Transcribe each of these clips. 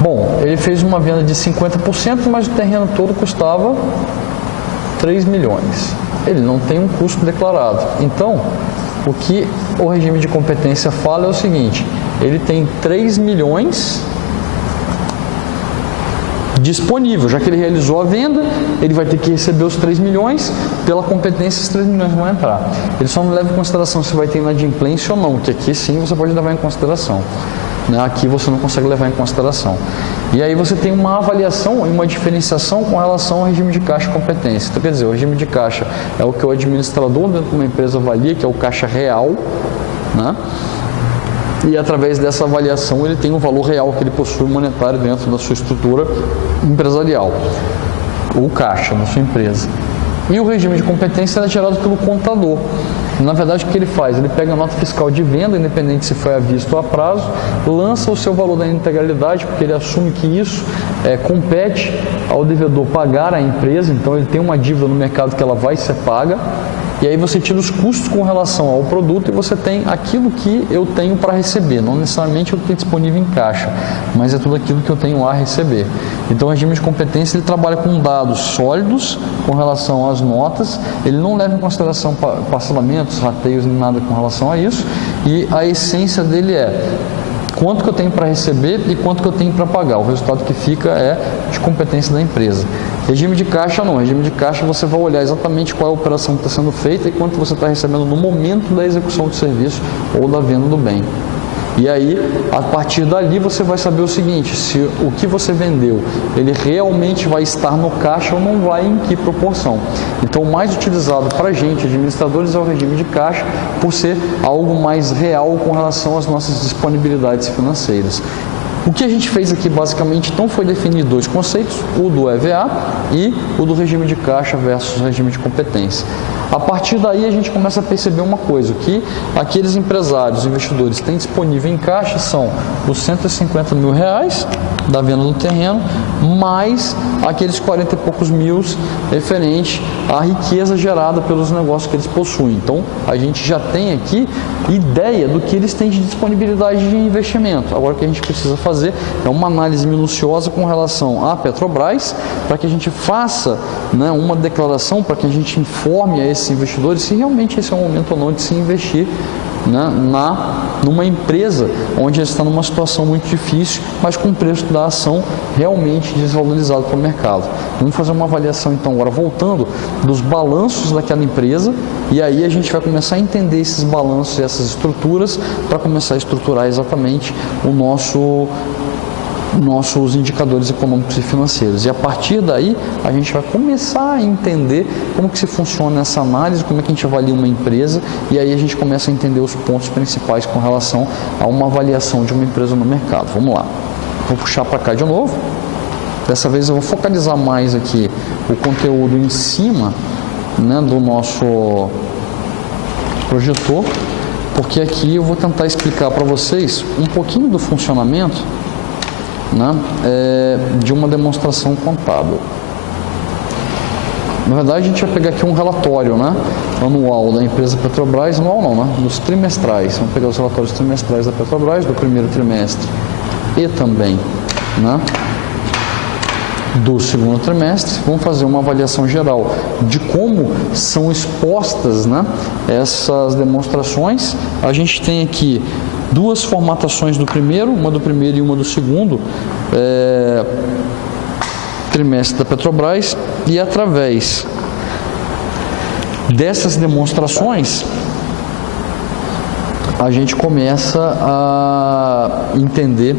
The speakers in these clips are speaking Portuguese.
Bom, ele fez uma venda de 50%, mas o terreno todo custava 3 milhões. Ele não tem um custo declarado. Então, o que o regime de competência fala é o seguinte: ele tem 3 milhões disponível, já que ele realizou a venda, ele vai ter que receber os 3 milhões, pela competência esses 3 milhões vão entrar. Ele só não leva em consideração se vai ter inadimplência ou não, que aqui sim você pode levar em consideração. Aqui você não consegue levar em consideração. E aí você tem uma avaliação e uma diferenciação com relação ao regime de caixa e competência. Então, quer dizer, o regime de caixa é o que o administrador dentro de uma empresa avalia, que é o caixa real, né? E através dessa avaliação ele tem o valor real que ele possui monetário dentro da sua estrutura empresarial, ou caixa na sua empresa. E o regime de competência é gerado pelo contador. Na verdade, o que ele faz? Ele pega a nota fiscal de venda, independente se foi à vista ou a prazo, lança o seu valor da integralidade, porque ele assume que isso compete ao devedor pagar a empresa, então ele tem uma dívida no mercado que ela vai ser paga. E aí você tira os custos com relação ao produto e você tem aquilo que eu tenho para receber. Não necessariamente eu tenho disponível em caixa, mas é tudo aquilo que eu tenho a receber. Então o regime de competência ele trabalha com dados sólidos com relação às notas, ele não leva em consideração parcelamentos, rateios, nem nada com relação a isso, e a essência dele é quanto que eu tenho para receber e quanto que eu tenho para pagar. O resultado que fica é de competência da empresa. Regime de caixa não. Regime de caixa você vai olhar exatamente qual é a operação que está sendo feita e quanto você está recebendo no momento da execução do serviço ou da venda do bem. E aí, a partir dali, você vai saber o seguinte: se o que você vendeu, ele realmente vai estar no caixa ou não vai, em que proporção. Então, o mais utilizado para a gente, administradores, é o regime de caixa, por ser algo mais real com relação às nossas disponibilidades financeiras. O que a gente fez aqui basicamente então foi definir dois conceitos, o do EVA e o do regime de caixa versus regime de competência. A partir daí a gente começa a perceber uma coisa, que aqueles empresários, investidores têm disponível em caixa são os 150 mil reais da venda do terreno, mais aqueles 40 e poucos mil referente à riqueza gerada pelos negócios que eles possuem. Então a gente já tem aqui ideia do que eles têm de disponibilidade de investimento. Agora o que a gente precisa fazer é uma análise minuciosa com relação à Petrobras, para que a gente faça uma declaração, para que a gente informe a esses investidores se realmente esse é o momento ou não de se investir numa empresa onde está numa situação muito difícil, mas com o preço da ação realmente desvalorizado para o mercado. Vamos fazer uma avaliação então agora voltando dos balanços daquela empresa, e aí a gente vai começar a entender esses balanços e essas estruturas para começar a estruturar exatamente nossos indicadores econômicos e financeiros. E a partir daí a gente vai começar a entender como que se funciona essa análise, como é que a gente avalia uma empresa, e aí a gente começa a entender os pontos principais com relação a uma avaliação de uma empresa no mercado. Vamos lá, vou puxar para cá de novo. Dessa vez eu vou focalizar mais aqui o conteúdo em cima do nosso projetor, porque aqui eu vou tentar explicar para vocês um pouquinho do funcionamento de uma demonstração contábil. Na verdade, a gente vai pegar aqui um relatório anual da empresa Petrobras, anual não, dos trimestrais. Vamos pegar os relatórios trimestrais da Petrobras, do primeiro trimestre e também do segundo trimestre. Vamos fazer uma avaliação geral de como são expostas essas demonstrações. A gente tem aqui duas formatações do primeiro, uma do primeiro e uma do segundo trimestre da Petrobras, e através dessas demonstrações a gente começa a entender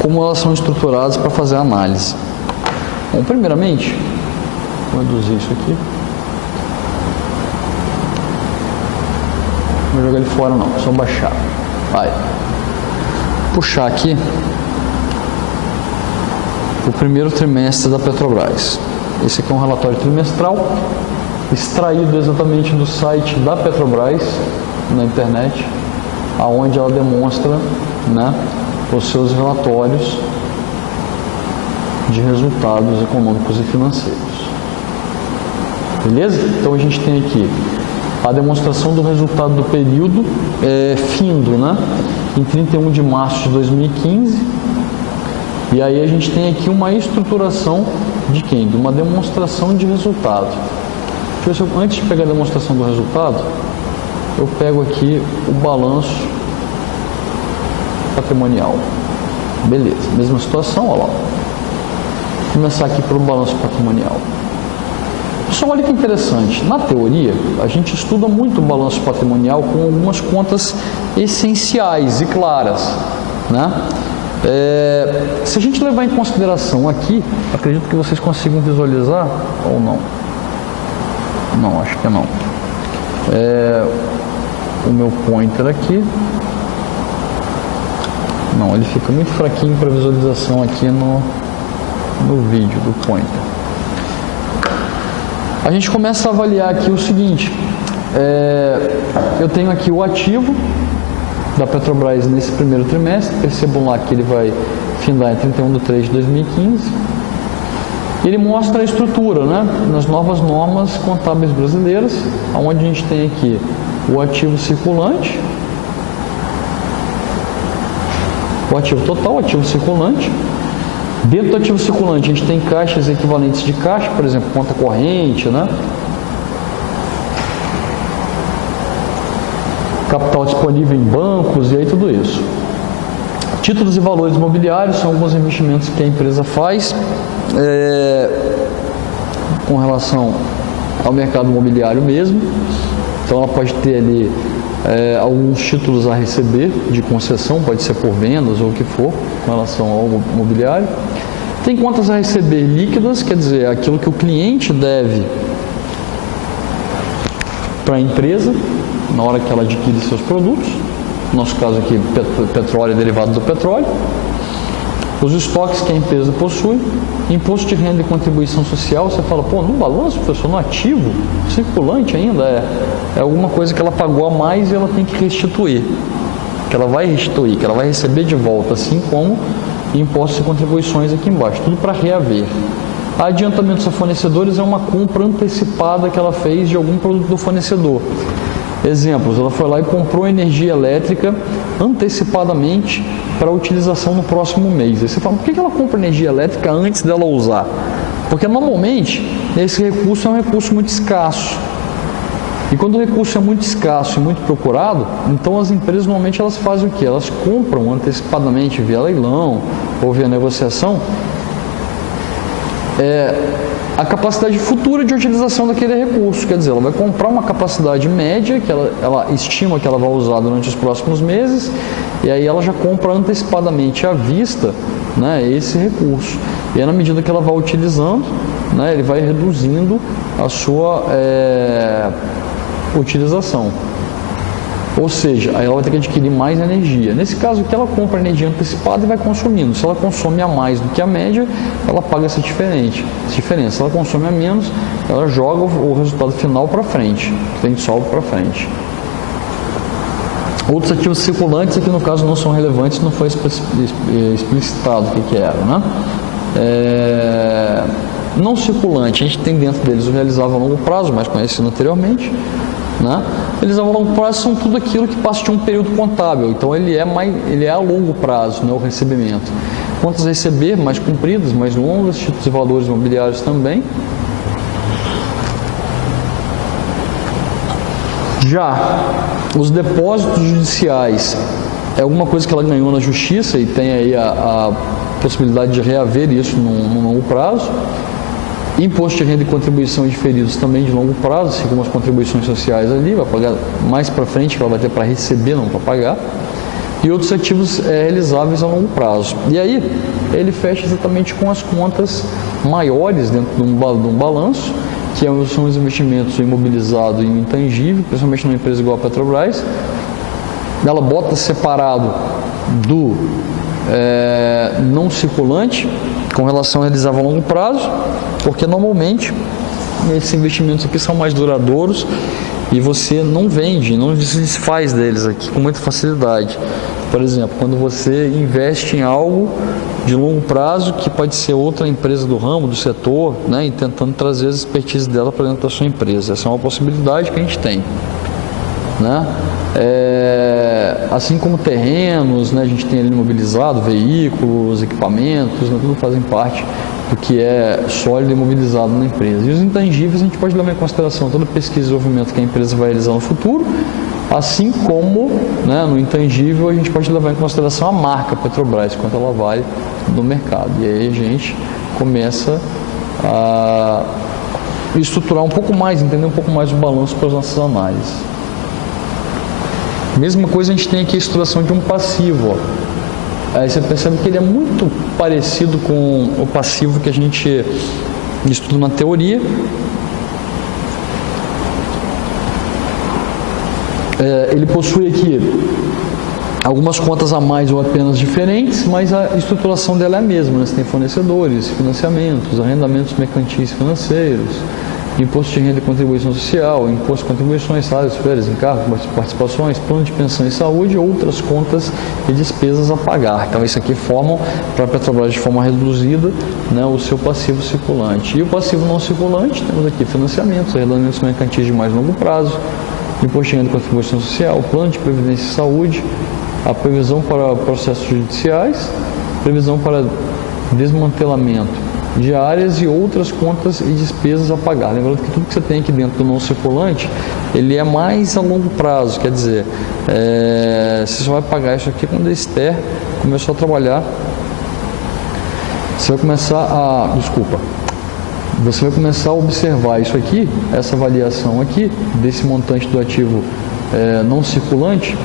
como elas são estruturadas para fazer a análise. Bom, primeiramente, vou reduzir isso aqui. Não vou jogar ele fora não, só baixar. Vai. Puxar aqui o primeiro trimestre da Petrobras. Esse aqui é um relatório trimestral, extraído exatamente do site da Petrobras, na internet, aonde ela demonstra os seus relatórios de resultados econômicos e financeiros. Beleza? Então a gente tem aqui a demonstração do resultado do período findo, né, em 31 de março de 2015. E aí a gente tem aqui uma estruturação de quem? De uma demonstração de resultado. Deixa eu ver se antes de pegar a demonstração do resultado, eu pego aqui o balanço patrimonial. Beleza, mesma situação, olha lá. Vou começar aqui pelo balanço patrimonial. Pessoal, olha que interessante. Na teoria, a gente estuda muito o balanço patrimonial com algumas contas essenciais e claras, né? Se a gente levar em consideração aqui, acredito que vocês consigam visualizar ou não? Não, acho que não. O meu pointer aqui. Não, ele fica muito fraquinho para visualização aqui no vídeo do pointer. A gente começa a avaliar aqui o seguinte. Eu tenho aqui o ativo da Petrobras nesse primeiro trimestre. Percebam lá que ele vai findar em 31/3/2015. Ele mostra a estrutura, né, nas novas normas contábeis brasileiras, onde a gente tem aqui o ativo circulante, o ativo total, o ativo circulante. Dentro do ativo circulante a gente tem caixas equivalentes de caixa, por exemplo, conta corrente, né? Capital disponível em bancos e aí tudo isso. Títulos e valores imobiliários são alguns investimentos que a empresa faz com relação ao mercado imobiliário mesmo. Então ela pode ter ali alguns títulos a receber de concessão, pode ser por vendas ou o que for, com relação ao imobiliário. Tem contas a receber líquidas, quer dizer, aquilo que o cliente deve para a empresa na hora que ela adquire seus produtos, no nosso caso aqui petróleo e derivado do petróleo, os estoques que a empresa possui, imposto de renda e contribuição social. Você fala, pô, no balanço, professor, no ativo, circulante ainda, é alguma coisa que ela pagou a mais e ela tem que restituir, que ela vai restituir, que ela vai receber de volta, assim como impostos e contribuições aqui embaixo, tudo para reaver. Adiantamentos a fornecedores é uma compra antecipada que ela fez de algum produto do fornecedor. Exemplos, ela foi lá e comprou energia elétrica antecipadamente para utilização no próximo mês. Aí você fala, por que ela compra energia elétrica antes dela usar? Porque normalmente esse recurso é um recurso muito escasso. E quando o recurso é muito escasso e muito procurado, então as empresas normalmente elas fazem o quê? Elas compram antecipadamente via leilão ou via negociação a capacidade futura de utilização daquele recurso. Quer dizer, ela vai comprar uma capacidade média que ela estima que ela vai usar durante os próximos meses, e aí ela já compra antecipadamente à vista, né, esse recurso. E aí, na medida que ela vai utilizando, né, ele vai reduzindo a sua utilização. Ou seja, aí ela vai ter que adquirir mais energia. Nesse caso aqui, ela compra energia antecipada e vai consumindo. Se ela consome a mais do que a média, ela paga essa diferença. Se ela consome a menos, ela joga o resultado final para frente, tem saldo para frente. Outros ativos circulantes aqui no caso não são relevantes, não foi explicitado o que era, né? Não circulante, a gente tem dentro deles o realizável a longo prazo, mais conhecido anteriormente, né? Eles a longo prazo são tudo aquilo que passa de um período contábil, então ele é a longo prazo, né, o recebimento. Contas a receber mais compridas, mais longas, títulos e valores imobiliários também. Já os depósitos judiciais é alguma coisa que ela ganhou na justiça e tem aí a possibilidade de reaver isso num longo prazo. Imposto de renda e contribuição diferidos também de longo prazo, assim como as contribuições sociais ali, vai pagar mais para frente, que ela vai ter para receber, não para pagar. E outros ativos realizáveis a longo prazo. E aí, ele fecha exatamente com as contas maiores dentro de um balanço, que são os investimentos imobilizados e intangível, principalmente numa empresa igual a Petrobras. Ela bota separado do não circulante, com relação a realizável a longo prazo, porque normalmente esses investimentos aqui são mais duradouros e você não vende, não se desfaz deles aqui com muita facilidade. Por exemplo, quando você investe em algo de longo prazo, que pode ser outra empresa do ramo, do setor, né, e tentando trazer as expertise dela para dentro da sua empresa. Essa é uma possibilidade que a gente tem. né? Assim como terrenos, né? A gente tem ali imobilizado, veículos, equipamentos, né? Tudo fazem parte do que é sólido e imobilizado na empresa. E os intangíveis a gente pode levar em consideração toda a pesquisa e desenvolvimento que a empresa vai realizar no futuro, assim como, né, no intangível a gente pode levar em consideração a marca Petrobras, quanto ela vale no mercado. E aí a gente começa a estruturar um pouco mais, entender um pouco mais o balanço para as nossas análises. Mesma coisa a gente tem aqui a estruturação de um passivo, ó. Aí você percebe que ele é muito parecido com o passivo que a gente estuda na teoria. Ele possui aqui algumas contas a mais ou apenas diferentes, mas a estruturação dela é a mesma, né? Você tem fornecedores, financiamentos, arrendamentos mercantis financeiros, imposto de renda e contribuição social, imposto de contribuições, salários, férias, encargos, participações, plano de pensão e saúde e outras contas e despesas a pagar. Então, isso aqui formam para a Petrobras de forma reduzida, né, o seu passivo circulante. E o passivo não circulante, temos aqui financiamentos, arrendamentos mercantis de mais longo prazo, imposto de renda e contribuição social, plano de previdência e saúde, a previsão para processos judiciais, previsão para desmantelamento de áreas e outras contas e despesas a pagar. Lembrando que tudo que você tem aqui dentro do não circulante, ele é mais a longo prazo, quer dizer, você só vai pagar isso aqui quando a Esther começou a trabalhar. Você vai começar a observar isso aqui, essa avaliação aqui, desse montante do ativo não circulante,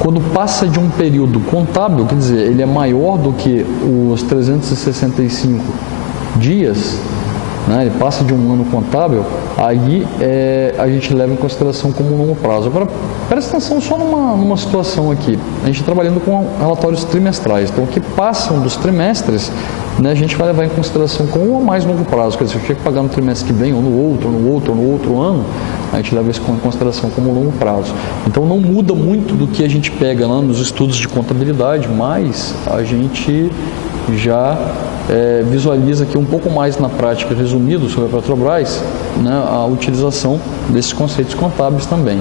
quando passa de um período contábil, quer dizer, ele é maior do que os 365 dias, né, ele passa de um ano contábil, aí a gente leva em consideração como longo prazo. Agora, presta atenção só numa situação aqui. A gente está trabalhando com relatórios trimestrais, então o que passam dos trimestres, né, a gente vai levar em consideração como ou mais longo prazo. Quer dizer, se eu tiver que pagar no trimestre que vem, ou no outro ano, a gente leva isso em consideração como longo prazo. Então não muda muito do que a gente pega lá nos estudos de contabilidade, mas a gente já visualiza aqui um pouco mais na prática, resumido sobre a Petrobras, né, a utilização desses conceitos contábeis também.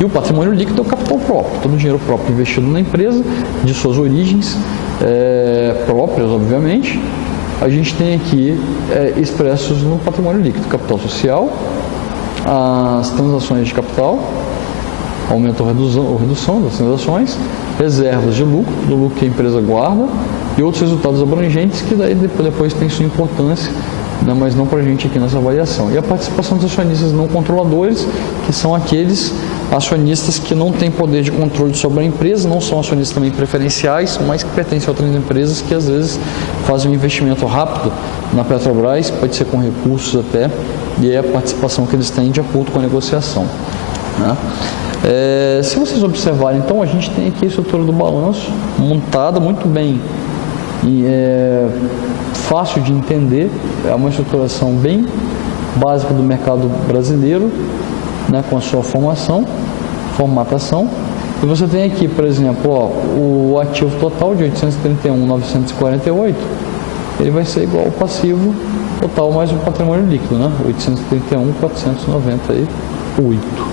E o patrimônio líquido é o capital próprio, todo o dinheiro próprio investido na empresa, de suas origens próprias, obviamente. A gente tem aqui expressos no patrimônio líquido, capital social, as transações de capital, aumento ou redução das transações, reservas de lucro, do lucro que a empresa guarda, e outros resultados abrangentes que daí depois tem sua importância, né, mas não para a gente aqui nessa avaliação. E a participação dos acionistas não controladores, que são aqueles acionistas que não têm poder de controle sobre a empresa, não são acionistas também preferenciais, mas que pertencem a outras empresas que às vezes fazem um investimento rápido na Petrobras, pode ser com recursos até, e é a participação que eles têm de acordo com a negociação, né? Se vocês observarem, então, a gente tem aqui a estrutura do balanço montada muito bem e fácil de entender, é uma estruturação bem básica do mercado brasileiro, né, com a sua formatação. E você tem aqui, por exemplo, o ativo total de 831.948, ele vai ser igual ao passivo total mais o patrimônio líquido, né, 831.498.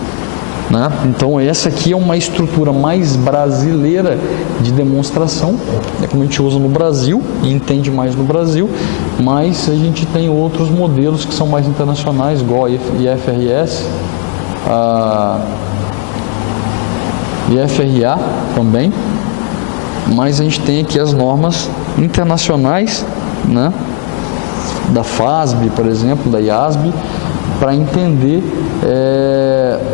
Né? Então essa aqui é uma estrutura mais brasileira de demonstração, é como a gente usa no Brasil e entende mais no Brasil, mas a gente tem outros modelos que são mais internacionais, igual a IFRS, IFRA também, mas a gente tem aqui as normas internacionais, né, da FASB, por exemplo, da IASB, para entender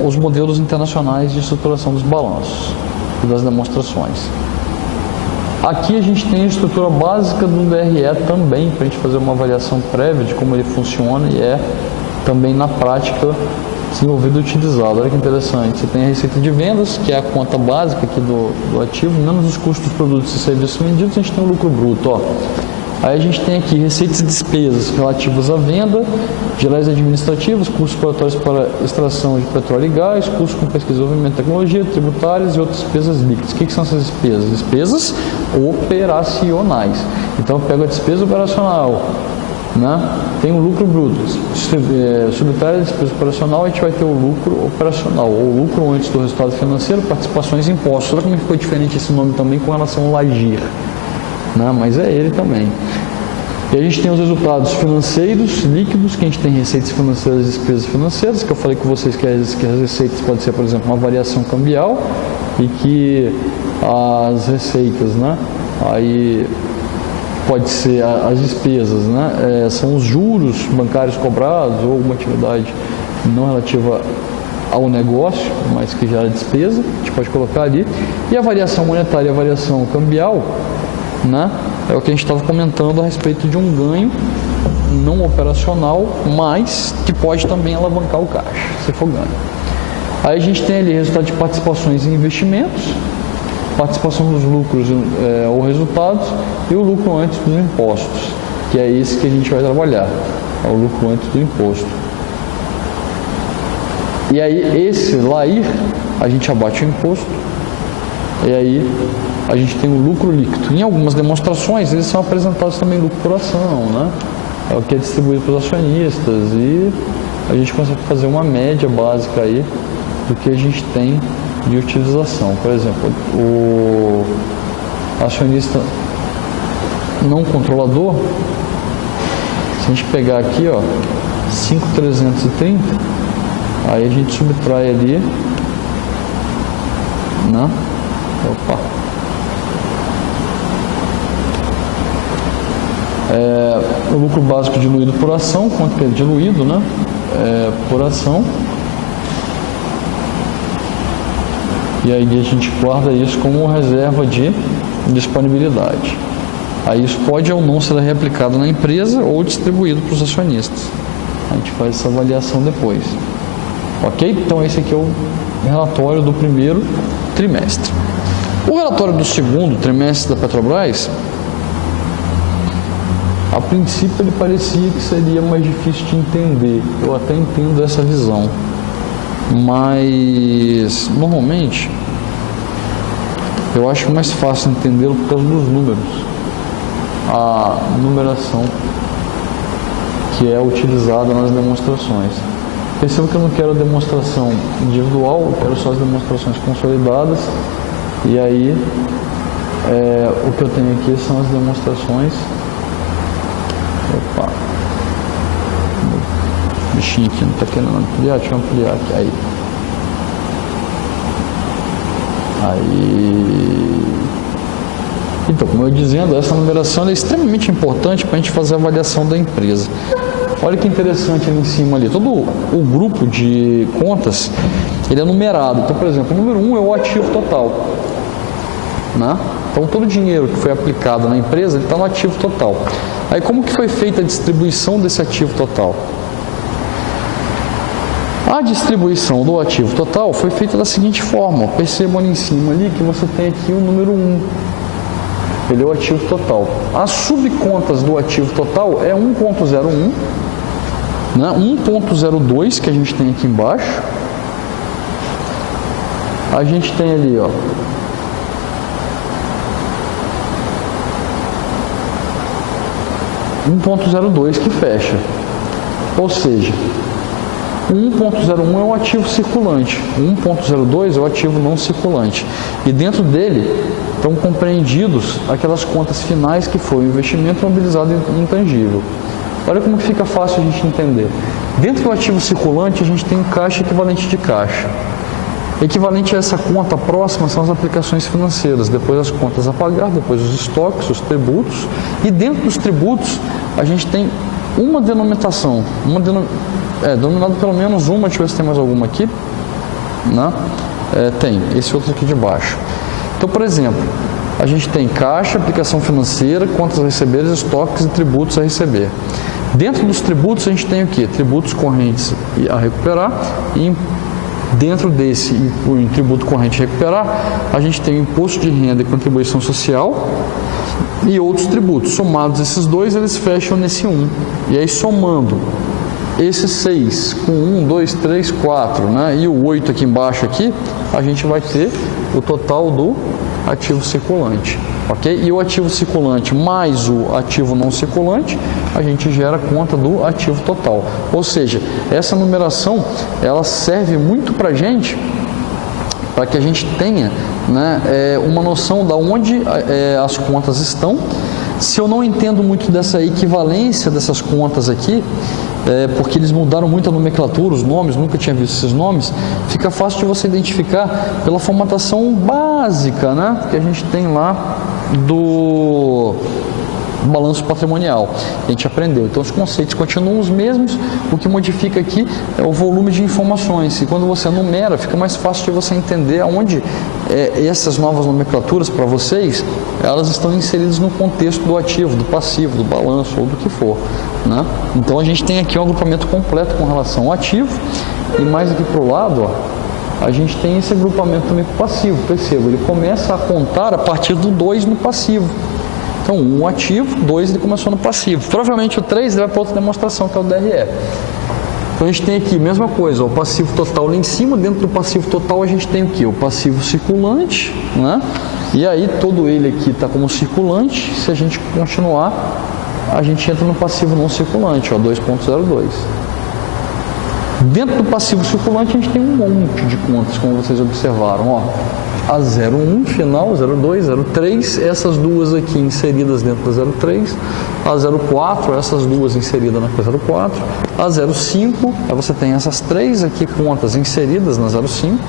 os modelos internacionais de estruturação dos balanços e das demonstrações. Aqui a gente tem a estrutura básica do DRE também, para a gente fazer uma avaliação prévia de como ele funciona e também na prática desenvolvido e utilizado. Olha que interessante, você tem a receita de vendas, que é a conta básica aqui do ativo, menos os custos dos produtos e serviços vendidos, a gente tem o lucro bruto. Aí a gente tem aqui receitas e despesas relativas à venda, gerais administrativos, custos operatórios para extração de petróleo e gás, custos com pesquisa, desenvolvimento e tecnologia, tributárias e outras despesas líquidas. O que são essas despesas? Despesas operacionais. Então eu pego a despesa operacional, né? Tem o lucro bruto, subtrai a despesa operacional, a gente vai ter o lucro operacional, ou lucro antes do resultado financeiro, participações e impostos. Olha como ficou diferente esse nome também com relação ao LAGIR, né? Mas é ele também. E a gente tem os resultados financeiros líquidos, que a gente tem receitas financeiras e despesas financeiras, que eu falei com vocês que as receitas podem ser, por exemplo, uma variação cambial, e que as receitas, né, aí pode ser as despesas, né, são os juros bancários cobrados ou alguma atividade não relativa ao negócio, mas que gera despesa, a gente pode colocar ali. E a variação monetária e a variação cambial, né, é o que a gente estava comentando a respeito de um ganho não operacional, mas que pode também alavancar o caixa, se for ganho. Aí a gente tem ali resultado de participações em investimentos, participação dos lucros ou resultados, e o lucro antes dos impostos, que é esse que a gente vai trabalhar, é o lucro antes do imposto. E aí esse LAIR, a gente abate o imposto, e aí a gente tem o lucro líquido. Em algumas demonstrações, eles são apresentados também lucro por ação, né? É o que é distribuído para os acionistas, e a gente consegue fazer uma média básica aí do que a gente tem de utilização. Por exemplo, o acionista não controlador, se a gente pegar aqui, ó, 5.330, aí a gente subtrai ali, né? Opa! O lucro básico diluído por ação, quanto que é diluído, né? Por ação. E aí a gente guarda isso como reserva de disponibilidade. Aí isso pode ou não ser reaplicado na empresa ou distribuído para os acionistas. A gente faz essa avaliação depois. Ok? Então esse aqui é o relatório do primeiro trimestre. O relatório do segundo trimestre da Petrobras, a princípio ele parecia que seria mais difícil de entender. Eu até entendo essa visão. Mas normalmente eu acho mais fácil entendê-lo por causa dos números, a numeração que é utilizada nas demonstrações. Perceba que eu não quero a demonstração individual, eu quero só as demonstrações consolidadas, e aí o que eu tenho aqui são as demonstrações. Opa, o bichinho aqui não está querendo ampliar, deixa eu ampliar aqui. Então, como eu ia dizendo, essa numeração é extremamente importante para a gente fazer a avaliação da empresa. Olha que interessante ali em cima ali, todo o grupo de contas, ele é numerado. Então, por exemplo, o número 1 é o ativo total, né? Então, todo o dinheiro que foi aplicado na empresa, ele está no ativo total. Aí, como que foi feita a distribuição desse ativo total? A distribuição do ativo total foi feita da seguinte forma. Percebam ali em cima ali que você tem aqui o número 1. Ele é o ativo total. As subcontas do ativo total é 1.01, né? 1.02 que a gente tem aqui embaixo. A gente tem ali, ó, (1.02) que fecha. Ou seja, 1.01 é o ativo circulante, 1.02 é o ativo não circulante. E dentro dele estão compreendidos aquelas contas finais que foi o investimento mobilizado em intangível. Olha como fica fácil a gente entender. Dentro do ativo circulante a gente tem um caixa equivalente de caixa. Equivalente a essa conta próxima são as aplicações financeiras, depois as contas a pagar, depois os estoques, os tributos. E dentro dos tributos a gente tem uma denominação, denominado pelo menos uma, deixa eu ver se tem mais alguma aqui, né? Tem, esse outro aqui de baixo. Então, por exemplo, a gente tem caixa, aplicação financeira, contas a receber, estoques e tributos a receber. Dentro dos tributos a gente tem o quê? Tributos correntes a recuperar, e dentro desse em tributo corrente a recuperar, a gente tem o imposto de renda e contribuição social e outros tributos. Somados esses dois, eles fecham nesse 1. E aí, somando esses 6 com 1, 2, 3, 4, né? E o 8 aqui embaixo aqui, a gente vai ter o total do ativo circulante, ok? E o ativo circulante mais o ativo não circulante, a gente gera a conta do ativo total. Ou seja, essa numeração, ela serve muito para a gente, para que a gente tenha, né, uma noção de onde as contas estão. Se eu não entendo muito dessa equivalência dessas contas aqui, porque eles mudaram muito a nomenclatura, os nomes, nunca tinha visto esses nomes, fica fácil de você identificar pela formatação básica, né, que a gente tem lá do balanço patrimonial, a gente aprendeu. Então os conceitos continuam os mesmos, o que modifica aqui é o volume de informações, e quando você numera, fica mais fácil de você entender aonde essas novas nomenclaturas para vocês, elas estão inseridas no contexto do ativo, do passivo, do balanço ou do que for, né? Então a gente tem aqui um agrupamento completo com relação ao ativo, e mais aqui para o lado, ó, a gente tem esse agrupamento também com o passivo. Perceba, ele começa a contar a partir do 2 no passivo. Então, 1 ativo, 2 ele começou no passivo. Provavelmente o 3 ele vai para outra demonstração, que é o DRE. Então, a gente tem aqui, mesma coisa, ó, o passivo total lá em cima. Dentro do passivo total, a gente tem o quê? O passivo circulante, né? E aí, todo ele aqui está como circulante. Se a gente continuar, a gente entra no passivo não circulante, ó, 2.02. Dentro do passivo circulante, a gente tem um monte de contas, como vocês observaram, ó. A 01 final, 02, 03, essas duas aqui inseridas dentro da 03, a 04, essas duas inseridas na 04, a 05, aí você tem essas três aqui contas inseridas na 05,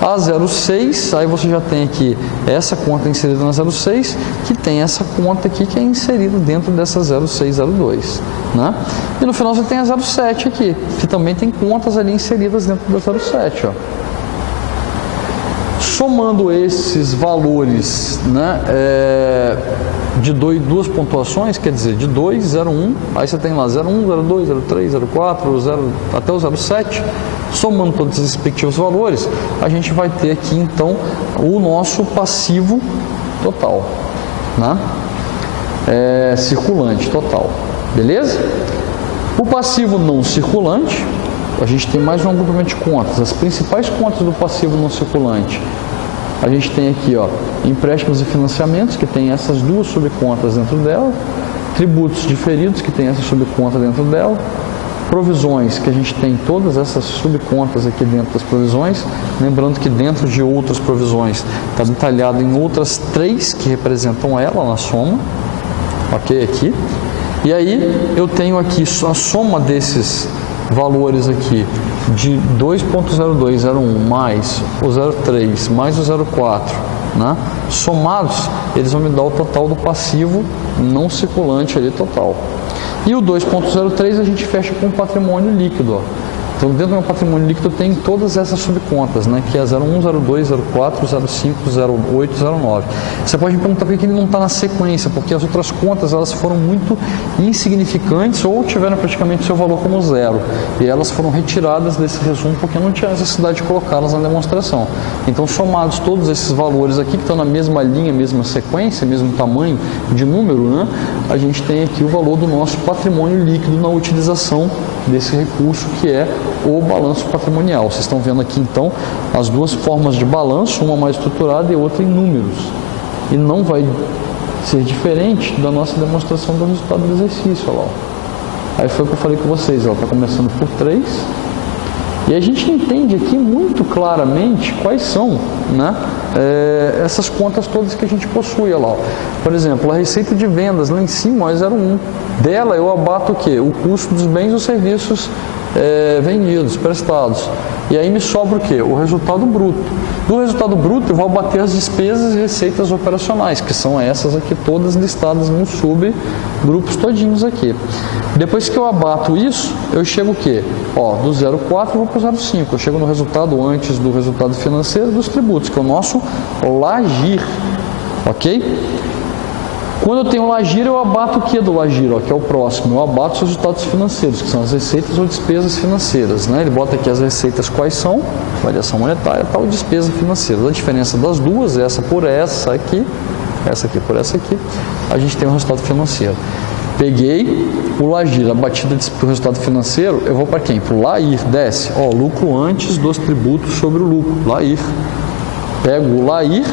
a 06, aí você já tem aqui essa conta inserida na 06, que tem essa conta aqui que é inserida dentro dessa 0602, né? E no final você tem a 07 aqui, que também tem contas ali inseridas dentro da 07, ó. Somando esses valores, né, de duas pontuações, quer dizer, de 2, 0, 1, aí você tem lá 01, 02, 03, 04, 0, até o 07, somando todos esses respectivos valores, a gente vai ter aqui então o nosso passivo total, né? Circulante total, beleza? O passivo não circulante, a gente tem mais um agrupamento de contas. As principais contas do passivo não circulante, a gente tem aqui, ó, empréstimos e financiamentos, que tem essas duas subcontas dentro dela, tributos diferidos, que tem essa subconta dentro dela, provisões, que a gente tem todas essas subcontas aqui dentro das provisões, lembrando que dentro de outras provisões está detalhado em outras 3 que representam ela na soma, ok, aqui. E aí eu tenho aqui a soma desses valores aqui de 2.0201 mais o 03 mais o 04, né? Somados, eles vão me dar o total do passivo não circulante ali total. E o 2.03 a gente fecha com o patrimônio líquido, ó. Então, dentro do meu patrimônio líquido tem todas essas subcontas, né? Que é 01, 02, 04, 05, 08, 09. Você pode me perguntar por que ele não está na sequência, porque as outras contas elas foram muito insignificantes ou tiveram praticamente seu valor como zero. E elas foram retiradas desse resumo porque não tinha necessidade de colocá-las na demonstração. Então, somados todos esses valores aqui, que estão na mesma linha, mesma sequência, mesmo tamanho de número, né? A gente tem aqui o valor do nosso patrimônio líquido na utilização desse recurso, que é o balanço patrimonial. Vocês estão vendo aqui então as duas formas de balanço, uma mais estruturada e outra em números. E não vai ser diferente da nossa demonstração do resultado do exercício. Olha lá. Aí foi o que eu falei com vocês, está começando por 3. E a gente entende aqui muito claramente quais são, né, essas contas todas que a gente possui. Olha lá. Por exemplo, a receita de vendas lá em cima é 01. Dela eu abato o quê? O custo dos bens ou serviços vendidos, prestados. E aí me sobra o quê? O resultado bruto. Do resultado bruto eu vou abater as despesas e receitas operacionais, que são essas aqui todas listadas nos subgrupos todinhos aqui. Depois que eu abato isso, eu chego o quê? Ó, do 04 eu vou para o 05. Eu chego no resultado antes do resultado financeiro dos tributos, que é o nosso LAGIR. Ok? Quando eu tenho o LAGIR, eu abato o que do LAGIR? Ó, que é o próximo. Eu abato os resultados financeiros, que são as receitas ou despesas financeiras, né? Ele bota aqui as receitas quais são, variação monetária e tal, despesa financeira. A diferença das duas, essa por essa aqui por essa aqui, a gente tem o resultado financeiro. Peguei o LAGIR, a batida do resultado financeiro, eu vou para quem? Para o LAIR, desce. Ó, lucro antes dos tributos sobre o lucro, LAIR. Pego o LAIR,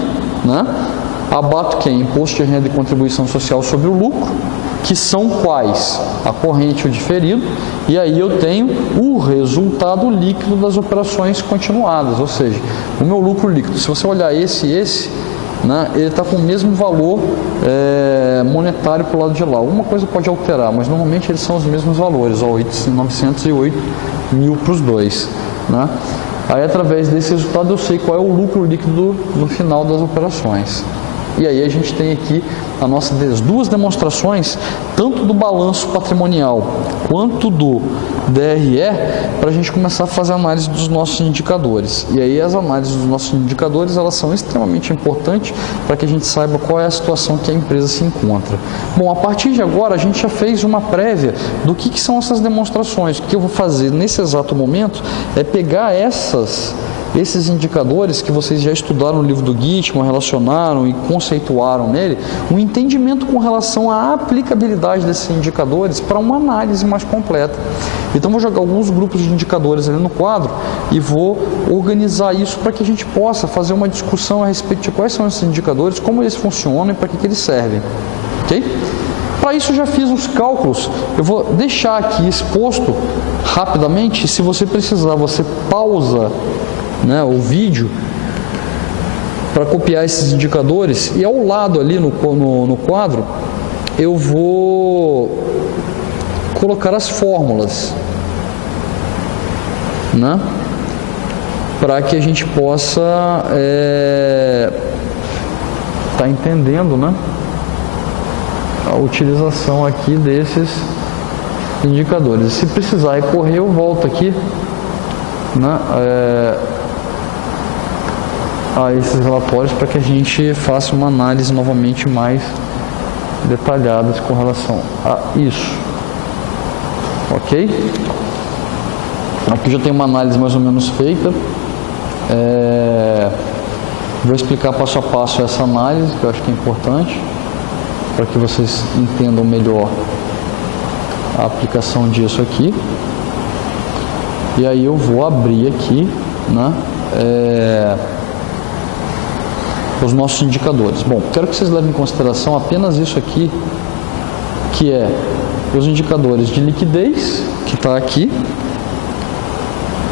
né? Abato quem? Imposto de renda e contribuição social sobre o lucro, que são quais? A corrente e o diferido, e aí eu tenho o resultado líquido das operações continuadas, ou seja, o meu lucro líquido, se você olhar esse, né, ele está com o mesmo valor monetário para o lado de lá. Uma coisa pode alterar, mas normalmente eles são os mesmos valores, ó, 908 mil para os dois, né? Aí, através desse resultado, eu sei qual é o lucro líquido no final das operações. E aí a gente tem aqui as duas demonstrações, tanto do balanço patrimonial quanto do DRE, para a gente começar a fazer a análise dos nossos indicadores. E aí as análises dos nossos indicadores, elas são extremamente importantes para que a gente saiba qual é a situação que a empresa se encontra. Bom, a partir de agora a gente já fez uma prévia do que são essas demonstrações. O que eu vou fazer nesse exato momento é pegar esses indicadores que vocês já estudaram no livro do Gitman, relacionaram e conceituaram nele, um entendimento com relação à aplicabilidade desses indicadores para uma análise mais completa. Então vou jogar alguns grupos de indicadores ali no quadro e vou organizar isso para que a gente possa fazer uma discussão a respeito de quais são esses indicadores, como eles funcionam e para que eles servem. Ok? Para isso eu já fiz os cálculos, eu vou deixar aqui exposto rapidamente, se você precisar você pausa, né, o vídeo para copiar esses indicadores, e ao lado ali no quadro eu vou colocar as fórmulas, né, para que a gente possa tá entendendo, né, a utilização aqui desses indicadores. Se precisar recorrer, eu volto aqui, né, a esses relatórios para que a gente faça uma análise novamente mais detalhada com relação a isso. Ok? Aqui já tem uma análise mais ou menos feita. Vou explicar passo a passo essa análise, que eu acho que é importante, para que vocês entendam melhor a aplicação disso aqui. E aí eu vou abrir aqui, né, os nossos indicadores. Bom, quero que vocês levem em consideração apenas isso aqui, que é os indicadores de liquidez, que está aqui,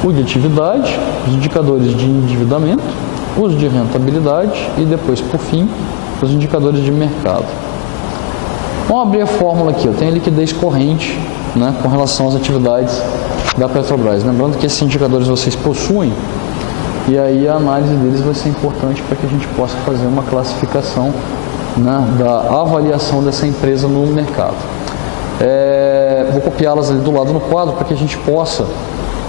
o de atividade, os indicadores de endividamento, os de rentabilidade e depois, por fim, os indicadores de mercado. Vamos abrir a fórmula aqui. Eu tenho a liquidez corrente, né, com relação às atividades da Petrobras. Lembrando que esses indicadores vocês possuem, e aí a análise deles vai ser importante para que a gente possa fazer uma classificação, né, da avaliação dessa empresa no mercado. Vou copiá-las ali do lado no quadro para que a gente possa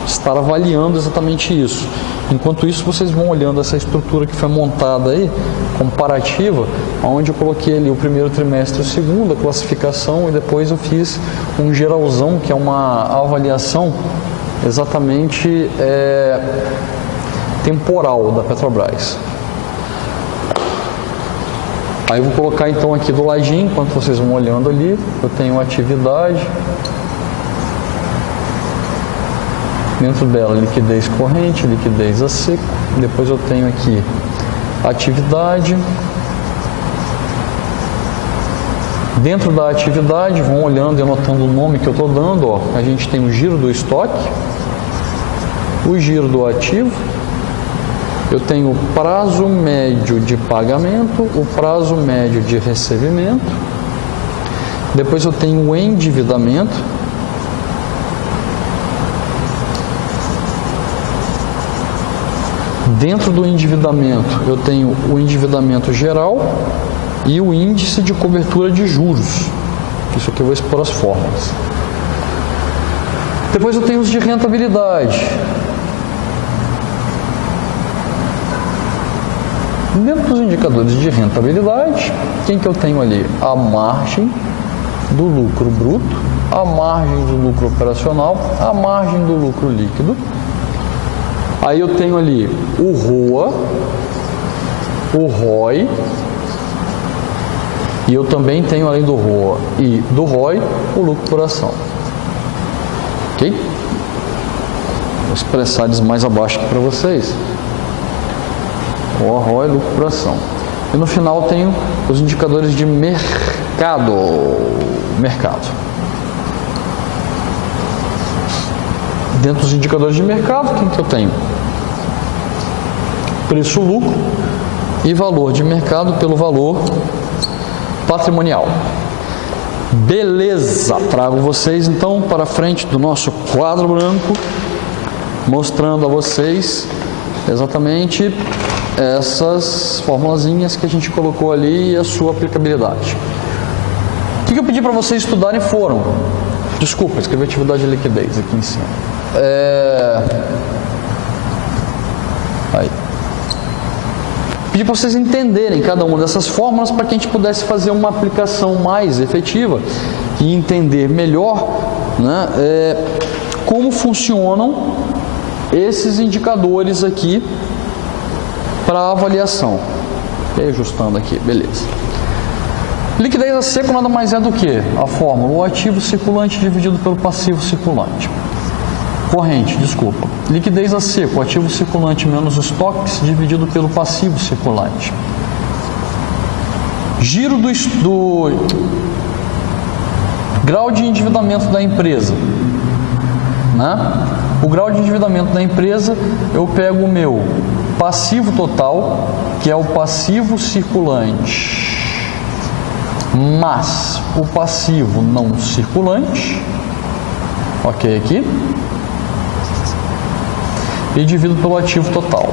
estar avaliando exatamente isso. Enquanto isso, vocês vão olhando essa estrutura que foi montada aí, comparativa, onde eu coloquei ali o primeiro trimestre e o segundo, a classificação, e depois eu fiz um geralzão, que é uma avaliação exatamente temporal da Petrobras. Aí eu vou colocar então aqui do ladinho, enquanto vocês vão olhando ali, eu tenho atividade, dentro dela liquidez corrente, liquidez a seco, depois eu tenho aqui atividade, dentro da atividade, vão olhando e anotando o nome que eu estou dando, ó, a gente tem o giro do estoque, o giro do ativo, eu tenho o prazo médio de pagamento, o prazo médio de recebimento, depois eu tenho o endividamento, dentro do endividamento eu tenho o endividamento geral e o índice de cobertura de juros. Isso aqui eu vou expor as fórmulas. Depois eu tenho os de rentabilidade. Dentro dos indicadores de rentabilidade, quem que eu tenho ali? A margem do lucro bruto, a margem do lucro operacional, a margem do lucro líquido. Aí eu tenho ali o ROA, o ROI, e eu também tenho, além do ROA e do ROI, o lucro por ação. Ok? Vou expressar eles mais abaixo aqui para vocês. O ROI, lucro por ação. E no final tenho os indicadores de mercado. Dentro dos indicadores de mercado, o que eu tenho? Preço-lucro e valor de mercado pelo valor patrimonial. Beleza, trago vocês então para frente do nosso quadro branco, mostrando a vocês exatamente essas formulazinhas que a gente colocou ali e a sua aplicabilidade. O que eu pedi para vocês estudarem foram, desculpa, escrevi atividade de liquidez aqui em cima. Aí. Pedi para vocês entenderem cada uma dessas fórmulas para que a gente pudesse fazer uma aplicação mais efetiva e entender melhor, né, como funcionam esses indicadores aqui para avaliação. E aí, ajustando aqui, beleza. Liquidez a seco nada mais é do que a fórmula, o ativo circulante dividido pelo passivo circulante. Corrente, desculpa. Liquidez a seco, ativo circulante menos estoques dividido pelo passivo circulante. Giro do grau de endividamento da empresa, né? O grau de endividamento da empresa, eu pego o meu passivo total, que é o passivo circulante, mas o passivo não circulante, ok aqui, e divido pelo ativo total.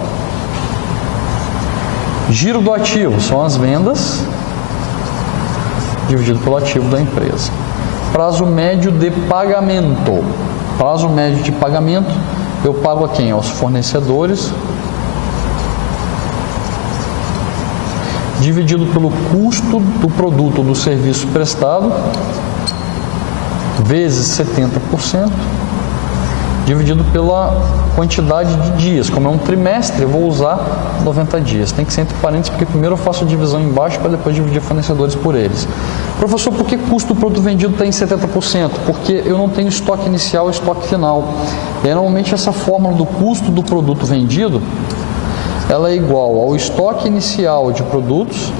Giro do ativo são as vendas, dividido pelo ativo da empresa. Prazo médio de pagamento. Prazo médio de pagamento, eu pago a quem? Aos fornecedores, dividido pelo custo do produto ou do serviço prestado, vezes 70%, dividido pela quantidade de dias. Como é um trimestre, eu vou usar 90 dias. Tem que ser entre parênteses, porque primeiro eu faço a divisão embaixo para depois dividir fornecedores por eles. Professor, por que custo do produto vendido está em 70%? Porque eu não tenho estoque inicial e estoque final. Normalmente essa fórmula do custo do produto vendido, ela é igual ao estoque inicial de produtos,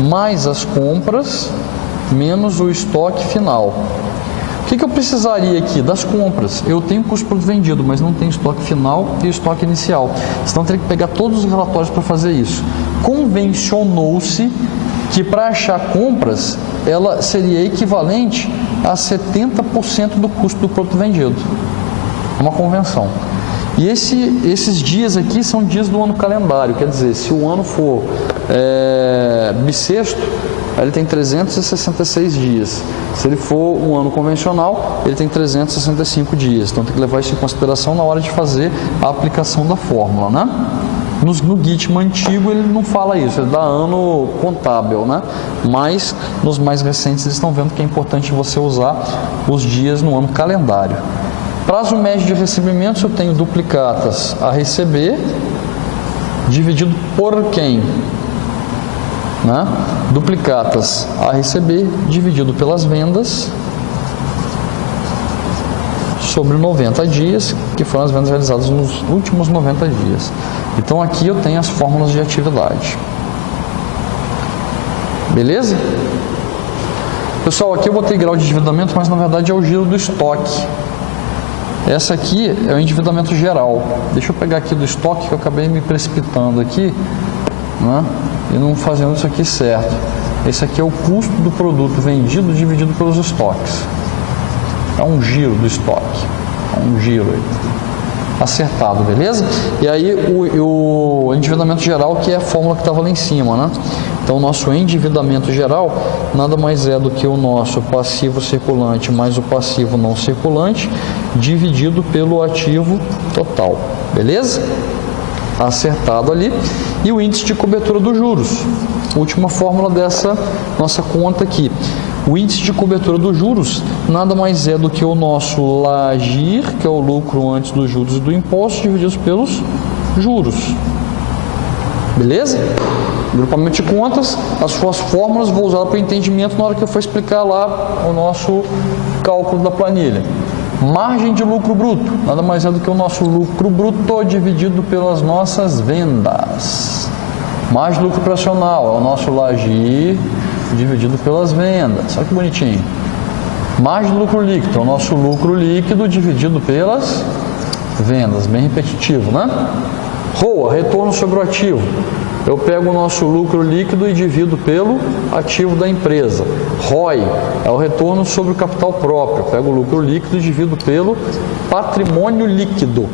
mais as compras, menos o estoque final. O que eu precisaria aqui? Das compras. Eu tenho custo de produto vendido, mas não tenho estoque final e estoque inicial. Então, eu teria que pegar todos os relatórios para fazer isso. Convencionou-se que para achar compras, ela seria equivalente a 70% do custo do produto vendido. É uma convenção. E esses dias aqui são dias do ano calendário, quer dizer, se o ano for bissexto, ele tem 366 dias. Se ele for um ano convencional, ele tem 365 dias. Então tem que levar isso em consideração na hora de fazer a aplicação da fórmula, né? No Gitman antigo ele não fala isso, ele dá ano contábil, né? Mas nos mais recentes eles estão vendo que é importante você usar os dias no ano calendário. Prazo médio de recebimentos, eu tenho duplicatas a receber, dividido por quem? Né? Duplicatas a receber, dividido pelas vendas, sobre 90 dias, que foram as vendas realizadas nos últimos 90 dias. Então aqui eu tenho as fórmulas de atividade. Beleza? Pessoal, aqui eu botei grau de endividamento, mas na verdade é o giro do estoque. Essa aqui é o endividamento geral. Deixa eu pegar aqui do estoque, que eu acabei me precipitando aqui, né? E não fazendo isso aqui certo. Esse aqui é o custo do produto vendido dividido pelos estoques. É um giro do estoque. É um giro aí. Acertado, beleza? E aí o endividamento geral, que é a fórmula que estava lá em cima, né? Então o nosso endividamento geral nada mais é do que o nosso passivo circulante mais o passivo não circulante dividido pelo ativo total, beleza? Acertado ali. E o índice de cobertura dos juros, última fórmula dessa nossa conta aqui. O índice de cobertura dos juros nada mais é do que o nosso LAGIR, que é o lucro antes dos juros e do imposto, divididos pelos juros. Beleza? Grupamento de contas, as suas fórmulas vou usar para o entendimento na hora que eu for explicar lá o nosso cálculo da planilha. Margem de lucro bruto, nada mais é do que o nosso lucro bruto dividido pelas nossas vendas. Margem de lucro operacional é o nosso LAGI dividido pelas vendas. Olha que bonitinho. Margem de lucro líquido é o nosso lucro líquido dividido pelas vendas. Bem repetitivo, né? ROA, retorno sobre o ativo. Eu pego o nosso lucro líquido e divido pelo ativo da empresa. ROI é o retorno sobre o capital próprio. Eu pego o lucro líquido e divido pelo patrimônio líquido.